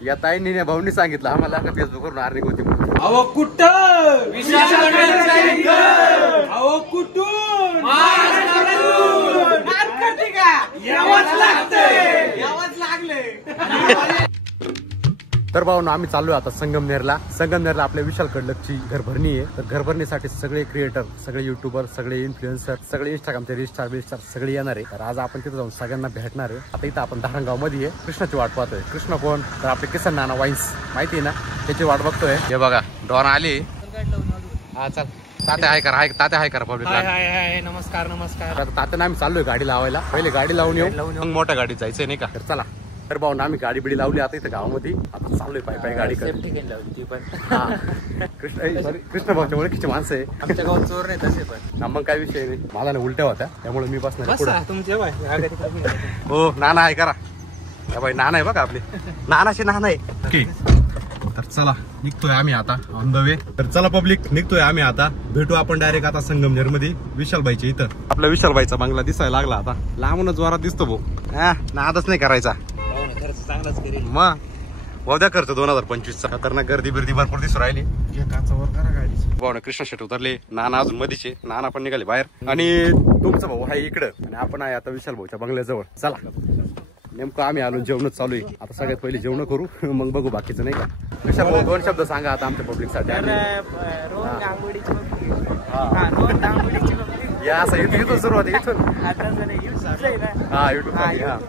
या ताईंनी भाऊनी सांगितलं आम्हाला का फेसबुक वरून अर्निंग होती म्हणून. अहो कुठं अहो कुठून तर भाऊ आम्ही चाललोय आता संगमनेरला. संगमनेरला आपल्या विशाल कडलकची घरभरणी आहे. तर घरभरणीसाठी सगळे क्रिएटर, सगळे युट्यूबर, सगळे इन्फ्लुएन्सर, सगळे इंस्टाग्रामचे रील सगळे येणार आहे. तर आज आपण तिथे जाऊन सगळ्यांना भेटणार आहे. आता इथं आपण धारणगाव मध्ये आहे. कृष्णाची वाट पाहतोय. कृष्ण कोण तर आपले किसन नाना वाईन्स माहिती आहे ना, त्याची वाट बघतोय. हे बघा डॉन आली. हा चल तात्या हाय करा, तात्या हाय करा पब्लिक. नमस्कार नमस्कार. तात्याने आम्ही चाललोय गाडी लावायला. पहिले गाडी लावून येऊ, मग मोठ्या गाडीत जायचंय नाही का. तर चला. तर भाऊ आम्ही गाडी बिडी लावली आता इथं गावामध्ये. आता चाललोय पाय गाडी कृष्ण भाऊच्या ओळखीची माणसं आहे. आमच्या गावात चोर नाही तसे पण. मग काय विषय नाही, मला ना उलट्या होत्या त्यामुळे मी बसणार. तुमचे हो नाना आहे करा. बाई नाना आहे बघा आपले. नानाशी नाना आहे. तर चला निघतोय आम्ही आता ऑन द वे. तर चला पब्लिक निघतोय आम्ही आता. भेटू आपण डायरेक्ट आता संगमनेर मध्ये विशालबाईच्या इथं. आपल्या विशालबाईचा बंगला दिसायला लागला आता. लांबूनच जोरात दिसतो भाऊ. नादच नाही करायचा. चांगलाच करेल मग वद्या करतो 2025 चा. खतरनाक गर्दी बिर्दी भरपूर दिसू राहिली. काचावर करा गाडी. भाऊ कृष्ण शेट उतरले. नाना अजून मधीचे. नाना पण निघाले बाहेर. आणि तुमचा भाऊ आहे इकडं आणि आपण आहे आता विशाल भाऊच्या बंगल्याजवळ. चला नेमकं आम्ही आलो, जेवणच चालू आहे आता. सगळ्यात पहिले जेवण करू, मग बघू बाकीचं नाही का. विशाल भाऊ 2 शब्द सांगा आता आमच्या पब्लिक साठी. या असं इथून सुरुवात इथून. हा युट्यूब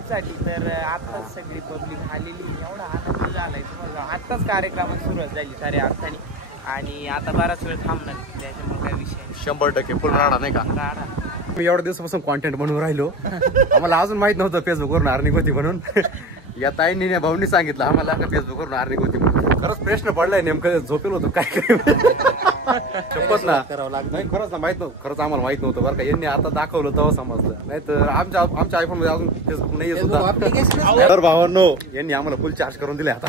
साठी तर आताच सगळी पब्लिक आलेली. एवढा आनंद झालाय तुम्हाला. आताच कार्यक्रमात सुरुवात झाली सारे अर्थाने. आणि आता बराच वेळ थांबणार त्याच्यामुळे काय विषय 100% फुल राडा नाही का. राडा. मी एवढ्या दिवसापासून कॉन्टेंट बनवून राहिलो. आम्हाला अजून माहित नव्हतं फेसबुक वरून अर्निंग होती म्हणून. या ताईंनी भाऊनी सांगितलं आम्हाला का फेसबुक वरून अर्निंग होती म्हणून. खरंच प्रश्न पडलाय, नेमकं झोपेल होतो काय शपथ ना. नाही खरंच ना, माहित नव्हतं. खरंच आम्हाला माहित नव्हतं बरं का. यांनी आता दाखवलं तेव्हा समजलं. नाही तर आमच्या आयफोन मध्ये अजून फेसबुक नाही येत होता. तर भावांनो यांनी आम्हाला फुल चार्ज करून दिले आता.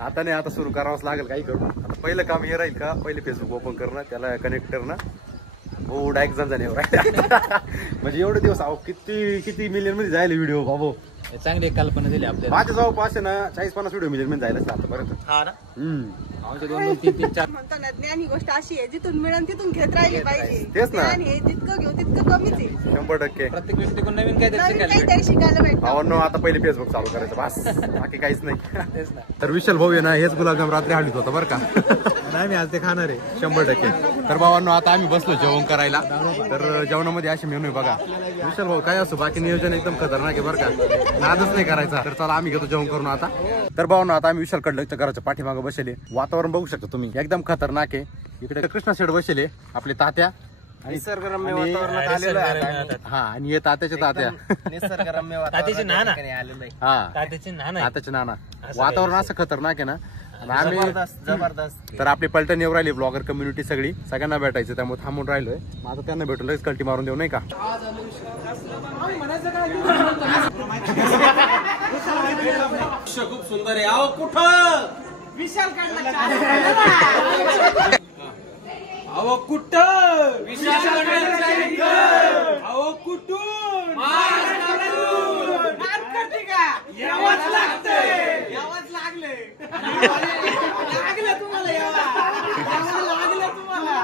आता नाही, आता सुरू करावंच लागेल काही करू. आता पहिलं काम हे राहील का, पहिले फेसबुक ओपन करणं, त्याला कनेक्ट करणं. हो डायरेक्ट झाले म्हणजे एवढे दिवस अहो किती मिलियन मध्ये जायला व्हिडिओ बाबू. चांगली कल्पना दिली आपल्याला. माझ्या जवळपास ना 40-50 व्हिडिओ मिलियन मध्ये जायला आतापर्यंत. हा ना. आमच्या 2-3-4 म्हणतो ना, ज्ञान ही गोष्ट अशी आहे जिथून मिळून तिथून घेत राहिली पाहिजे. तेच ना. ज्ञान हे जितकं घेऊ तितकं कमीच आहे. 100% प्रत्येक व्यक्तीकडून नवीन काहीतरी काहीतरी शिकायला भेटतं. भावांनो आता पहिले फेसबुक चालू करायचं बस, बाकी काहीच नाही. तेच ना. तर विशाल भाऊ आहे ना, हेच गुलाबजाम रात्री हल्लीत होता बरं का. नाही मी आज ते खाणार आहे 100%. तर भावांनो आता आम्ही बसलो जेवण करायला. तर जेवणामध्ये असे मेनू आहे बघा. विशाल भाऊ काय असो, बाकी नियोजन एकदम खतरनाक आहे बरं का. नादच नाही करायचा. तर चला आम्ही घेतो जेवण करून आता. तर भावांनो आता आम्ही विशाल कडलकच्या घराच्या पाठीमागे बसले. वातावरण बघू शकता तुम्ही, एकदम खतरनाक आहे. इकडे कृष्णा शेठ बसले, आपले तात्या. निसर्गरम्य वातावरणात आलेलो आहे. हा आणि हे तात्याचे तात्या. निसर्गरम्य तात्याचे नाना. हा तात्याचे नाना. तात्याचे नाना. वातावरण असं खतरनाक आहे ना. आम्ही जबरदस्त. तर आपली पलटण येऊ राहिली ब्लॉगर कम्युनिटी सगळ्यांना भेटायचं, त्यामुळे थांबून राहिलोय. आता त्यांना भेटून लगेच कल्टी मारून देऊ नाही का. खूप सुंदर आहे. अहो कुठं विशाल कडला अहो कुठं विशाल अहो कुठून यावंच लागतंय. यावंच लागले तुम्हाला. यावं लागलं तुम्हाला.